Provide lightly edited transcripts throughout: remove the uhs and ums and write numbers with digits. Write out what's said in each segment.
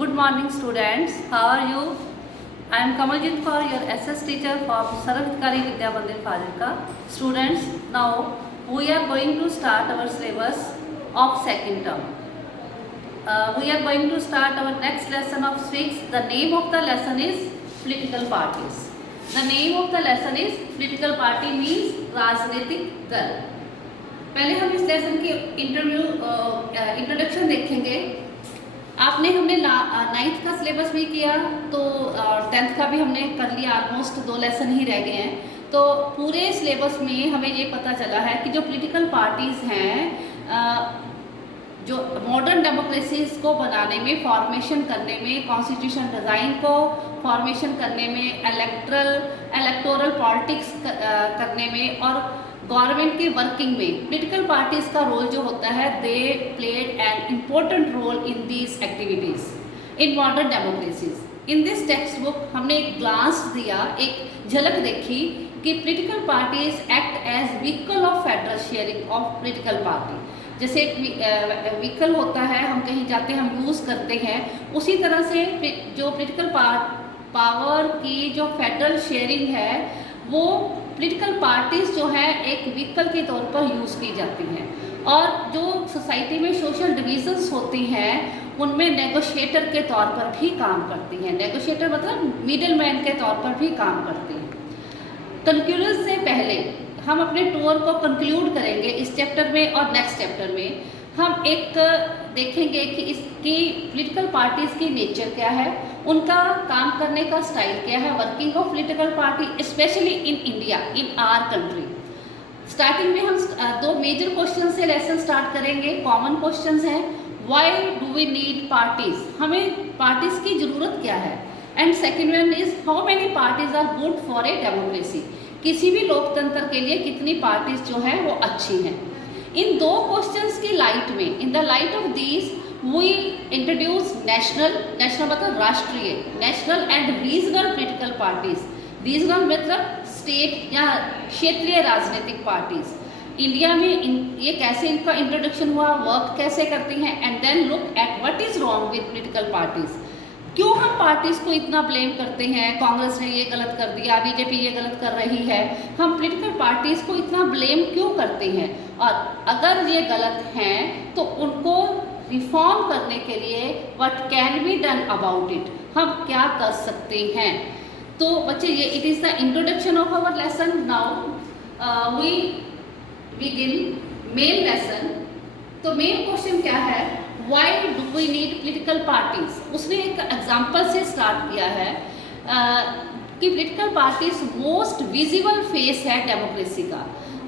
Good morning students, how are you? I am Kamaljit Kaur, your SS teacher for Sarvhitkari Vidya Mandir Fazilka. Students, now we are going to start our syllabus of second term. We are going to start our next lesson of 6. The name of the lesson is political parties. The name of the lesson is political party means राजनीतिक दल. पहले हम इस lesson की introduction देखेंगे. हमने 9th का syllabus भी किया तो 10th का भी हमने कर लिया. ऑलमोस्ट 2 लेसन ही रह गए हैं. तो पूरे सिलेबस में हमें ये पता चला है कि जो पॉलिटिकल पार्टीज़ हैं, जो मॉडर्न डेमोक्रेसीज को बनाने में, फॉर्मेशन करने में, कॉन्स्टिट्यूशन डिज़ाइन को फॉर्मेशन करने में, इलेक्टोरल पॉलिटिक्स करने में और गवर्नमेंट के वर्किंग में पॉलिटिकल पार्टीज़ का रोल जो होता है, they played an important role in these activities in modern democracies. In this textbook हमने एक ग्लांस दिया, एक झलक देखी कि political parties act as vehicle of federal sharing of political party. जैसे एक व्हीकल होता है, हम कहीं जाते हैं, हम यूज़ करते हैं, उसी तरह से जो पॉलिटिकल पावर की जो फेडरल शेयरिंग है, वो पॉलिटिकल पार्टीज़ जो है एक व्हीकल के तौर पर यूज़ की जाती हैं. और जो सोसाइटी में सोशल डिविजन्स होती हैं, उनमें नेगोशिएटर के तौर पर भी काम करती हैं. नेगोशिएटर मतलब मिडिल मैन के तौर पर भी काम करती हैं. कंक्लूजन से पहले हम अपने टूर को कंक्लूड करेंगे इस चैप्टर में, और नेक्स्ट चैप्टर में हम एक देखेंगे कि इसकी पॉलिटिकल पार्टीज़ की नेचर क्या है, उनका काम करने का स्टाइल क्या है, working of political party specially in India, in our country. Starting में हम 2 मेजर क्वेश्चन से लेसन स्टार्ट करेंगे. कॉमन क्वेश्चंस हैं, why do we need parties, हमें पार्टीज़ की ज़रूरत क्या है. And second one is how many parties are good for a democracy, किसी भी लोकतंत्र के लिए कितनी पार्टीज जो हैं वो अच्छी हैं. इन 2 क्वेश्चंस की लाइट में, in the light of these we introduce national मतलब राष्ट्रीय, national and regional political parties. Regional मतलब स्टेट या क्षेत्रीय राजनीतिक पार्टीज. इंडिया में ये कैसे इनका इंट्रोडक्शन हुआ, वर्क कैसे करती हैं, and then look at what is wrong with political parties. क्यों हम पार्टीज़ को इतना ब्लेम करते हैं, कांग्रेस ने ये गलत कर दिया, बीजेपी ये गलत कर रही है, हम पॉलिटिकल पार्टीज़ को इतना ब्लेम क्यों करते हैं, और अगर ये गलत हैं तो उनको रिफॉर्म करने के लिए what can be done about it, हम क्या कर सकते हैं. तो बच्चे, ये it is the introduction of our lesson. Now we begin main lesson. तो मेन क्वेश्चन क्या है, why do we need political parties. उसने एक एग्जाम्पल से स्टार्ट किया है कि political parties most visible face है डेमोक्रेसी का.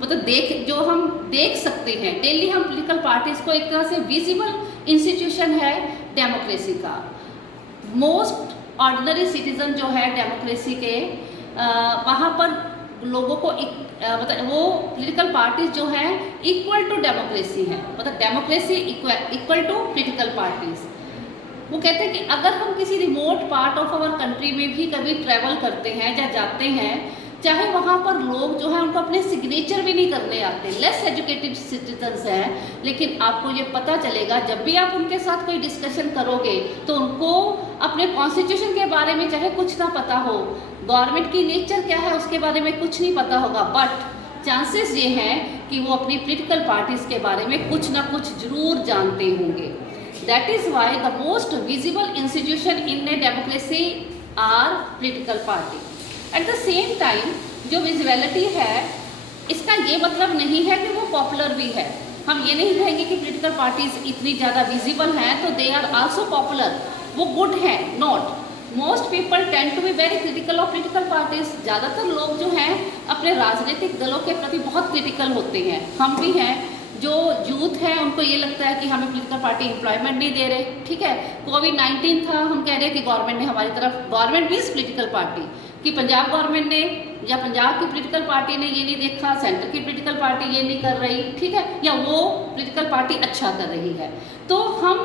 मतलब जो हम देख सकते हैं डेली, हम पॉलिटिकल पार्टीज़ को एक तरह से विजिबल इंस्टीट्यूशन है डेमोक्रेसी का. मोस्ट ऑर्डिनरी सिटीज़न जो है डेमोक्रेसी के, वहाँ पर लोगों को मतलब वो पॉलिटिकल पार्टीज जो हैं इक्वल टू डेमोक्रेसी हैं, मतलब democracy equal to political parties. वो कहते हैं कि अगर हम किसी remote part of our country में भी कभी ट्रैवल करते हैं या जाते हैं, चाहे वहाँ पर लोग जो हैं उनको अपने सिग्नेचर भी नहीं करने आते, लेस एजुकेटेड सिटीजन्स हैं, लेकिन आपको ये पता चलेगा जब भी आप उनके साथ कोई डिस्कशन करोगे तो उनको अपने कॉन्स्टिट्यूशन के बारे में चाहे कुछ ना पता हो, गवर्नमेंट की नेचर क्या है उसके बारे में कुछ नहीं पता होगा, बट चांसेस ये हैं कि वो अपनी पॉलिटिकल पार्टीज़ के बारे में कुछ ना कुछ जरूर जानते होंगे. That is why the most visible institution in a democracy are political party. At the same time जो विजिबिलिटी है, इसका ये मतलब नहीं है कि वो पॉपुलर भी है. हम ये नहीं कहेंगे कि पॉलिटिकल पार्टीज इतनी ज़्यादा विजिबल हैं तो दे आर आल्सो पॉपुलर, वो गुड हैं. Not, most people tend to be very critical of political parties. ज़्यादातर लोग जो हैं अपने राजनीतिक दलों के प्रति बहुत क्रिटिकल होते हैं. हम भी हैं. जो यूथ है उनको ये लगता है कि हमें पॉलिटिकल पार्टी एम्प्लॉयमेंट नहीं दे रहे. ठीक है, कोविड-19 था, हम कह रहे हैं कि गवर्नमेंट ने हमारी तरफ, गवर्नमेंट मीन्स पॉलिटिकल पार्टी, कि पंजाब गवर्नमेंट ने या पंजाब की पॉलिटिकल पार्टी ने ये नहीं देखा, सेंटर की पॉलिटिकल पार्टी ये नहीं कर रही, ठीक है, या वो पॉलिटिकल पार्टी अच्छा कर रही है. तो हम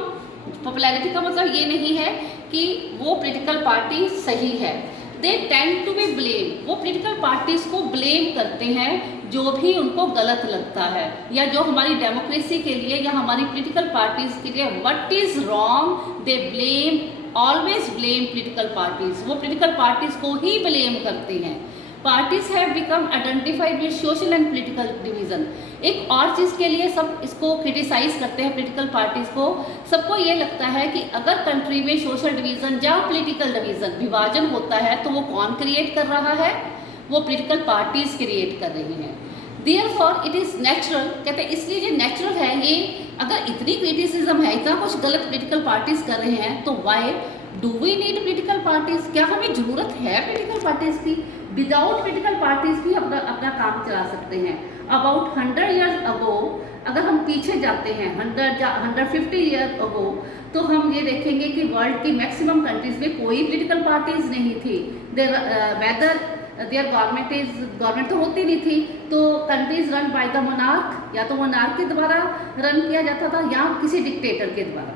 पॉपुलैरिटी का मतलब ये नहीं है कि वो पॉलिटिकल पार्टी सही है. They tend to be blame, वो पॉलिटिकल पार्टीज को ब्लेम करते हैं जो भी उनको गलत लगता है, या जो हमारी डेमोक्रेसी के लिए या हमारी पॉलिटिकल पार्टीज के लिए what is wrong, they blame, always blame political parties, वो पॉलिटिकल पार्टीज को ही ब्लेम करते हैं। Parties have become identified with social and political division. एक और चीज़ के लिए सब इसको क्रिटिसाइज करते हैं पॉलिटिकल पार्टीज को, सबको ये लगता है कि अगर कंट्री में सोशल डिवीजन या पॉलिटिकल डिवीजन विभाजन होता है तो वो कौन क्रिएट कर रहा है, वो पॉलिटिकल पार्टीज क्रिएट कर रही हैं। देयरफॉर इट इज़ नेचुरल, कहते हैं इसलिए ये नेचुरल है, ये अगर इतनी क्रिटिसिज्म है, इतना कुछ गलत पॉलिटिकल पार्टीज कर रहे हैं, तो why do we need political parties, क्या हमें ज़रूरत है पॉलिटिकल पार्टीज की? विदाउट पॉलिटिकल पार्टीज भी अपना काम चला सकते हैं। अबाउट 100 ईयर्स अगो, अगर हम पीछे जाते हैं 150 ईयर अगो, तो हम ये देखेंगे कि वर्ल्ड की मैक्सिमम कंट्रीज में कोई पॉलिटिकल पार्टीज नहीं थी। वेदर देयर गवर्नमेंट तो होती नहीं थी, तो countries run by the monarch, या तो मोनार्क के द्वारा रन किया जाता था या किसी डिक्टेटर के द्वारा।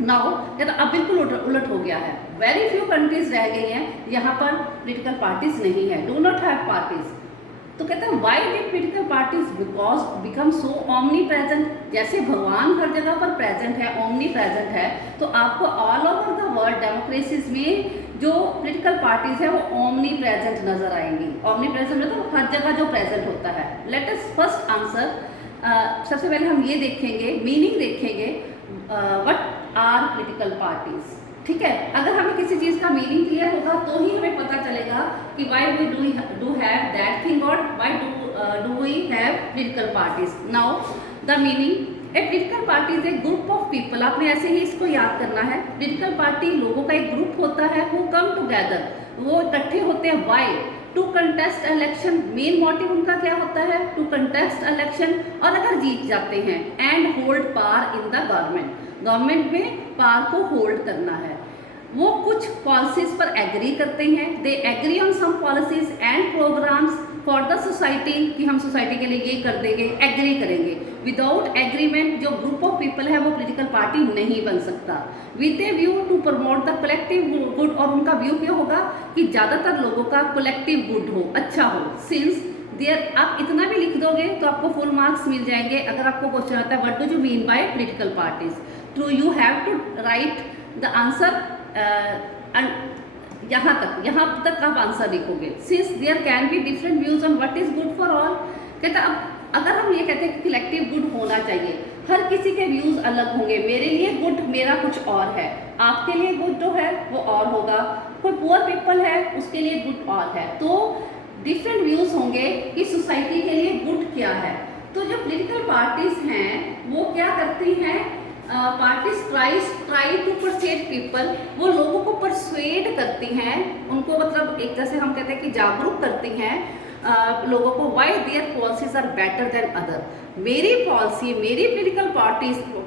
नाउ अब बिल्कुल उलट हो गया है, वेरी फ्यू कंट्रीज रह गई हैं यहाँ पर पॉलिटिकल पार्टीज नहीं है, डू नॉट हैव पार्टीज। तो कहते हैं why did political parties because become so omni present, जैसे भगवान हर जगह पर प्रेजेंट है, ओमनी प्रेजेंट है, तो आपको all over the world democracies में जो पॉलिटिकल पार्टीज है वो ओमनी प्रेजेंट नजर आएंगी। ओमनी प्रेजेंट मतलब हर जगह जो प्रेजेंट होता है। लेट अस फर्स्ट आंसर, सबसे पहले हम ये देखेंगे, मीनिंग देखेंगे व्हाट आर पॉलिटिकल पार्टीज। ठीक है, अगर हमें किसी चीज़ का मीनिंग क्लियर होगा तो ही हमें पता चलेगा कि why we do have that thing और why do we have political parties. Now the meaning, a political party is a group of people, आपने ऐसे ही इसको याद करना है। पॉलिटिकल पार्टी लोगों का एक ग्रुप होता है, हु कम टुगेदर, वो इकट्ठे होते हैं, why to contest election, main motive उनका क्या होता है, टू कंटेस्ट इलेक्शन, और अगर जीत जाते हैं, and hold power in the government में पावर को होल्ड करना है। वो कुछ पॉलिसीज पर एग्री करते हैं, they agree on some policies and programmes for the society, कि हम सोसाइटी के लिए ये कर देंगे, एग्री करेंगे। विदाउट एग्रीमेंट जो ग्रुप ऑफ पीपल है वो पॉलिटिकल पार्टी नहीं बन सकता। With a view to promote the collective good, और उनका व्यू क्या होगा कि ज़्यादातर लोगों का कलेक्टिव गुड हो, अच्छा हो। सिंस देयर, आप इतना भी लिख दोगे तो आपको फुल मार्क्स मिल जाएंगे। अगर आपको क्वेश्चन आता है what do you mean by political parties, तो you have to write the answer, यहाँ तक आप आंसर लिखोगे। Since there can be different views on what is good for all, कहता अब अगर हम ये कहते हैं कि कलेक्टिव गुड होना चाहिए, हर किसी के व्यूज अलग होंगे, मेरे लिए गुड मेरा कुछ और है, आपके लिए गुड जो है वो और होगा, कोई पुअर पीपल है उसके लिए गुड और है, तो डिफरेंट व्यूज होंगे कि सोसाइटी के लिए गुड क्या है। तो जो पॉलिटिकल पार्टीज हैं वो क्या करती हैं, पार्टीज ट्राई टू परsuade पीपल, वो लोगों को परsuade करती हैं, उनको मतलब एक तरह से हम कहते हैं कि जागरूक करती हैं लोगों को, why their policies are better than other, मेरी पॉलिसी, मेरी पॉलिटिकल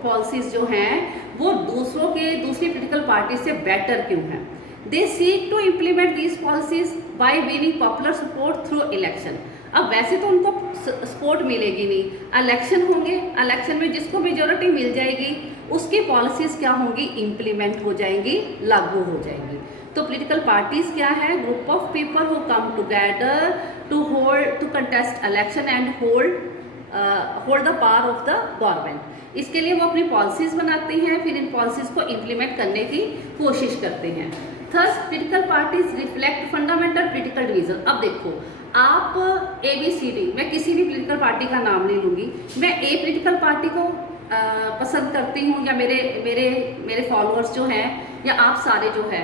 पॉलिसीज जो हैं वो दूसरी पॉलिटिकल पार्टी से बेटर क्यों हैं। They seek to implement these policies by winning popular support through election. अब वैसे तो उनको सपोर्ट मिलेगी नहीं, इलेक्शन होंगे, इलेक्शन में जिसको मेजोरिटी मिल जाएगी उसकी पॉलिसीज़ क्या होंगी, इम्प्लीमेंट हो जाएंगी, लागू हो जाएंगी। तो पॉलिटिकल पार्टीज क्या है, group of people who come together to contest election and hold the power of the government. इसके लिए वो अपनी पॉलिसीज़ बनाते हैं, फिर इन पॉलिसीज़ को इम्प्लीमेंट करने की कोशिश करते हैं। Thus political parties reflect fundamental political division. अब देखो आप ABCD, मैं किसी भी पॉलिटिकल पार्टी का नाम नहीं लूँगी, मैं ए पॉलिटिकल पार्टी को पसंद करती हूँ, या मेरे फॉलोअर्स जो हैं या आप सारे जो है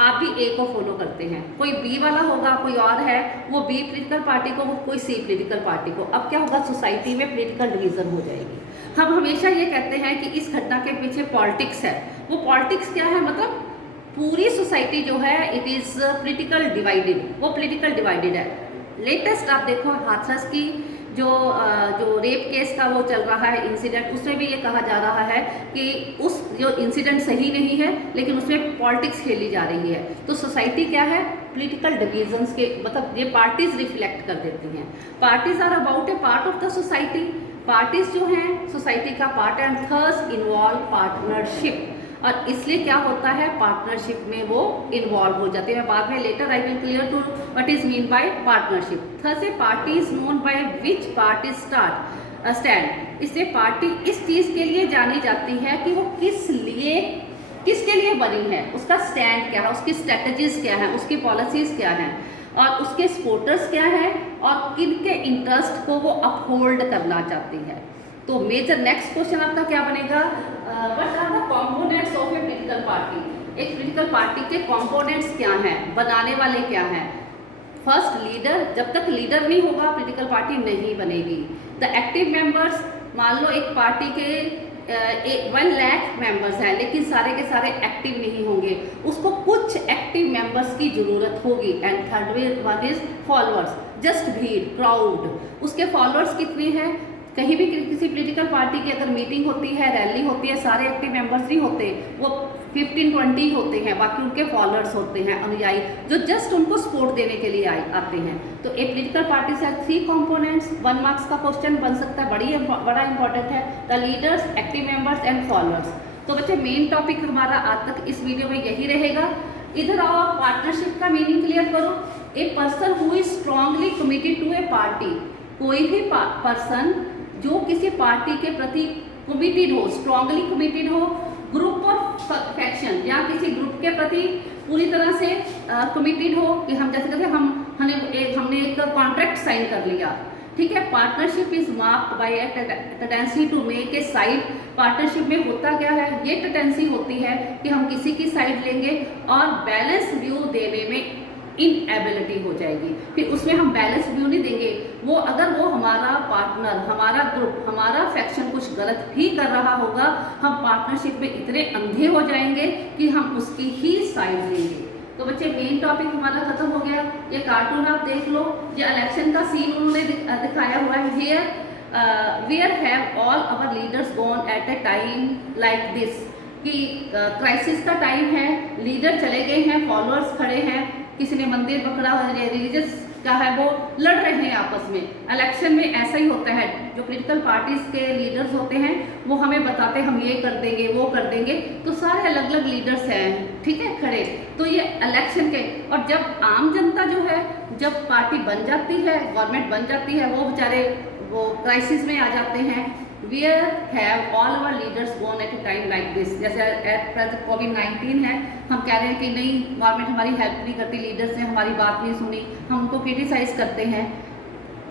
आप भी ए को फॉलो करते हैं, कोई बी वाला होगा, कोई और है वो बी पॉलिटिकल पार्टी को, वो कोई सी पॉलिटिकल पार्टी को। अब क्या होगा, सोसाइटी में पॉलिटिकल डिवीजन हो जाएगी। हम हमेशा ये कहते हैं कि इस घटना के पीछे पॉलिटिक्स है। वो पॉलिटिक्स क्या है, मतलब पूरी सोसाइटी जो है इट इज़ पॉलिटिकल डिवाइडेड, वो पॉलिटिकल डिवाइडेड है। लेटेस्ट आप देखो हाथरस की जो रेप केस का वो चल रहा है इंसिडेंट, उसमें भी ये कहा जा रहा है कि उस जो इंसिडेंट सही नहीं है लेकिन उसमें पॉलिटिक्स खेली जा रही है। तो सोसाइटी क्या है, पॉलिटिकल डिवीजन्स के, मतलब ये पार्टीज रिफ्लेक्ट कर देती हैं। Parties are about a part of the society, parties जो हैं सोसाइटी का part, and there's involve partnership. और इसलिए क्या होता है, पार्टनरशिप में वो इन्वॉल्व हो जाते हैं। बाद में later I will clear to what is mean by partnership. Third से party is known by which party stand. इससे पार्टी इस चीज़ के लिए जानी जाती है कि वो किसके लिए बनी है, उसका स्टैंड क्या है, उसकी स्ट्रेटजीज क्या है, उसकी पॉलिसीज क्या हैं, और उसके सपोर्टर्स क्या हैं, और किन के इंटरेस्ट को वो अपहोल्ड करना चाहती है। तो मेजर नेक्स्ट क्वेश्चन आपका क्या बनेगा, what are the components of a political party. एक पॉलिटिकल पार्टी के कंपोनेंट्स क्या हैं, बनाने वाले क्या हैं। फर्स्ट लीडर, जब तक लीडर नहीं होगा पॉलिटिकल पार्टी नहीं बनेगी। द एक्टिव मेंबर्स, मान लो एक पार्टी के 1 लाख मेंबर्स हैं लेकिन सारे के सारे एक्टिव नहीं होंगे, उसको कुछ एक्टिव मेंबर्स की ज़रूरत होगी। And third one is followers, just भीड़, क्राउड। उसके फॉलोअर्स कितने हैं, कहीं भी किसी पॉलिटिकल पार्टी की अगर मीटिंग होती है, रैली होती है, सारे एक्टिव मेंबर्स नहीं होते, वो 15-20 होते हैं, बाकी उनके फॉलोअर्स होते हैं, अनुयायी, जो जस्ट उनको सपोर्ट देने के लिए आते हैं। तो एक पॉलिटिकल पार्टी से 3 कंपोनेंट्स, 1 मार्क्स का क्वेश्चन बन सकता है, बड़ा इंपॉर्टेंट है, the leaders, active members and followers. तो बच्चे मेन टॉपिक हमारा आज तक इस वीडियो में यही रहेगा। इधर आओ, पार्टनरशिप का मीनिंग क्लियर करो। A person who is strongly committed to a party, कोई भी पर्सन जो किसी पार्टी के प्रति कमिटेड हो, स्ट्रांगली कमिटेड हो, ग्रुप और फैक्शन या किसी ग्रुप के प्रति पूरी तरह से कमिटेड हो, कि हम जैसे कहते हैं हमने एक कॉन्ट्रैक्ट साइन कर लिया, ठीक है। Partnership is marked by a tendency to make a side. Partnership में होता क्या है, ये टेंडेंसी होती है कि हम किसी की साइड लेंगे और बैलेंस व्यू देने में इनएबिलिटी हो जाएगी, फिर उसमें हम बैलेंस व्यू नहीं देंगे। वो अगर वो हमारा पार्टनर, हमारा ग्रुप, हमारा फैक्शन कुछ गलत भी कर रहा होगा, हम पार्टनरशिप में इतने अंधे हो जाएंगे कि हम उसकी ही साइड लेंगे। तो बच्चे मेन टॉपिक हमारा खत्म हो गया। ये कार्टून आप देख लो, ये इलेक्शन का सीन उन्होंने दिखाया हुआ है। Here where have all our leaders gone at a time like this, कि क्राइसिस का टाइम है, लीडर चले गए हैं, फॉलोअर्स खड़े हैं, किसी ने मंदिर पकड़ा हुआ है, रिलीजियस का है, वो लड़ रहे हैं आपस में। इलेक्शन में ऐसा ही होता है, जो पॉलिटिकल पार्टीज के लीडर्स होते हैं वो हमें बताते हैं हम ये कर देंगे, वो कर देंगे, तो सारे अलग अलग लीडर्स हैं, ठीक है, खड़े। तो ये इलेक्शन के, और जब आम जनता जो है, जब पार्टी बन जाती है, गवर्नमेंट बन जाती है, वो बेचारे वो क्राइसिस में आ जाते हैं। Where have all our leaders gone at a time like this? जैसे एट प्रेजेंट कोविड-19 है, हम कह रहे हैं कि नहीं, गवर्नमेंट हमारी हेल्प नहीं करती, लीडर्स ने हमारी बात नहीं सुनी, हम उनको क्रिटिसाइज करते हैं।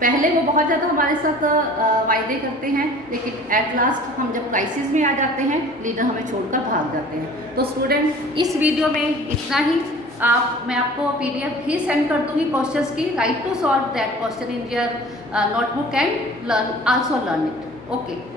पहले वो बहुत ज़्यादा हमारे साथ वायदे करते हैं, लेकिन एट लास्ट हम जब क्राइसिस में आ जाते हैं, लीडर हमें छोड़कर भाग जाते हैं। तो स्टूडेंट, इस वीडियो में इतना ही। मैं आपको PDF भी सेंड कर दूंगी क्वेश्चंस की, write to solve that question in your notebook and learn, also learn it. Okay.